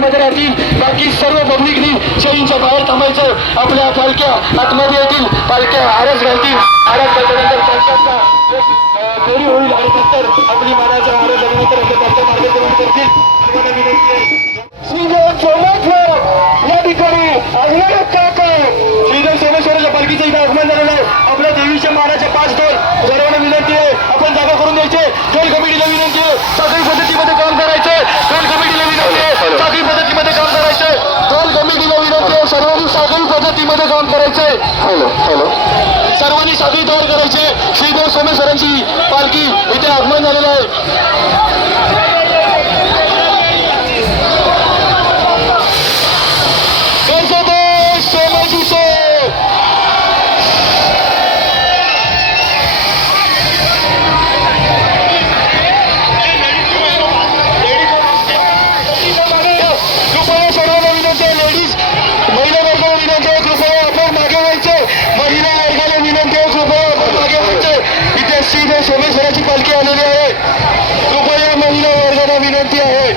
मध्ये राहतील. बाकी सर्व पब्लिकनी चैनच्या बाहेर थांबायचं. आपल्या पालख्या आतमध्ये येतील, पालख्या आरस घालतील. आरस घातल्यानंतर पालख्यांचा एक फेरी होईल आणि नंतर आपली मानाचा आरस झाल्यानंतर आपल्या पालख्या मार्गक्रमण करतील. सर्वांना विनंती आहे श्रीदेव सोमेश्वर या ठिकाणी आगमन काका श्रीदेव सोमेश्वराच्या पालखीचं इथं आगमन झालेलं आहे. आपल्या देवीच्या मानाच्या 5 ढोल. सर्वांना विनंती आहे आपण जागा करून द्यायचे. ढोल कमिटीला विनंती आहे साखळी पद्धतीमध्ये काम करायचं. ढोल कमिटीला विनंती आहे साखळी पद्धतीमध्ये काम करायचं. ढोल कमिटीला विनंती आहे सर्वांनी साखळी पद्धतीमध्ये काम करायचंय. सर्वांनी साखळी तयार करायचे. श्रीदेव सोमेश्वरांची पालखी इथे आगमन झालेलं आहे. सोमेश्वराची पालखी आलेली आहे. कृपया महिला वर्गाला विनंती आहे.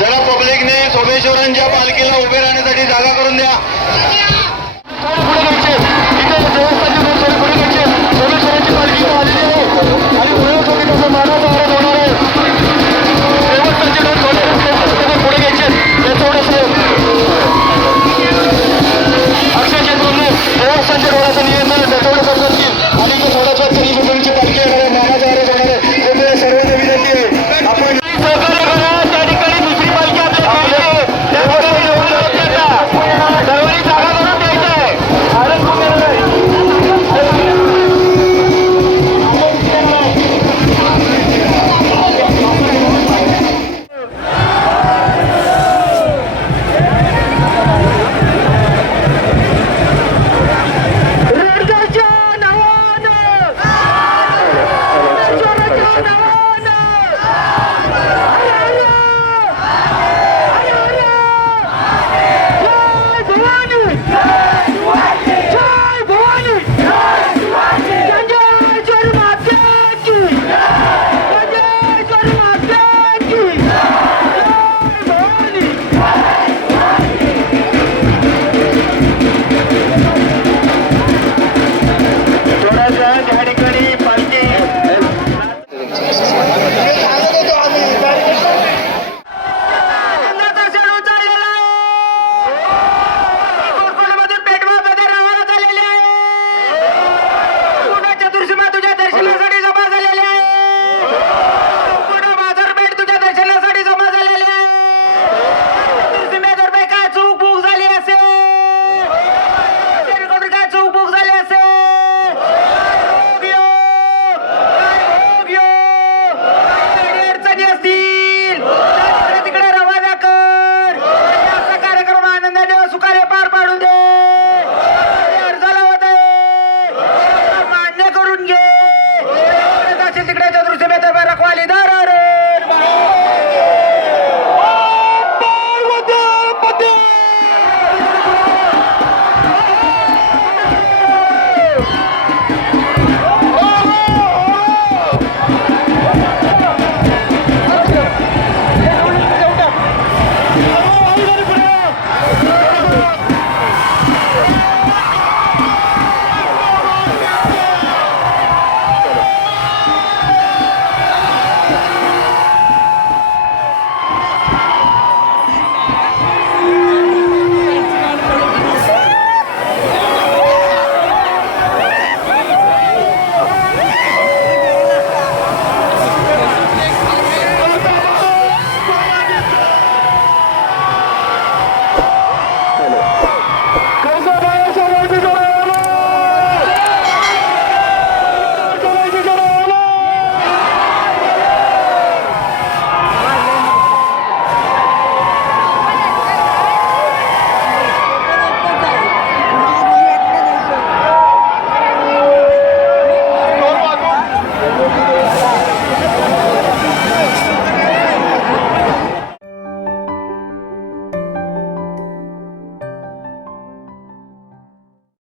जरा पब्लिकने सोमेश्वरांच्या पालखीला उभे राहण्यासाठी जागा करून द्या. सोमेश्वरांची पालखी आलेली आहे आणि पुढे कसं मानव होणार आहे. देवस्थानचे लोक पुढे घ्यायचे थोडंसं अक्षरशः बोलले देवस्थानच्या डोळ्याचं नियंत्रण तेवढं करत असतील आणि थोड्याच्या तरी मुलांची पालखी येणार आहे. मानाचा आरोप होणार आहे. त्यामुळे सर्वांना विनंती आहे आपण सहकार्य करा. त्या ठिकाणी दुसरी पालखी आपल्याला सर्वांनी जागा करून द्यायचं आहे. आरस करणार आहे.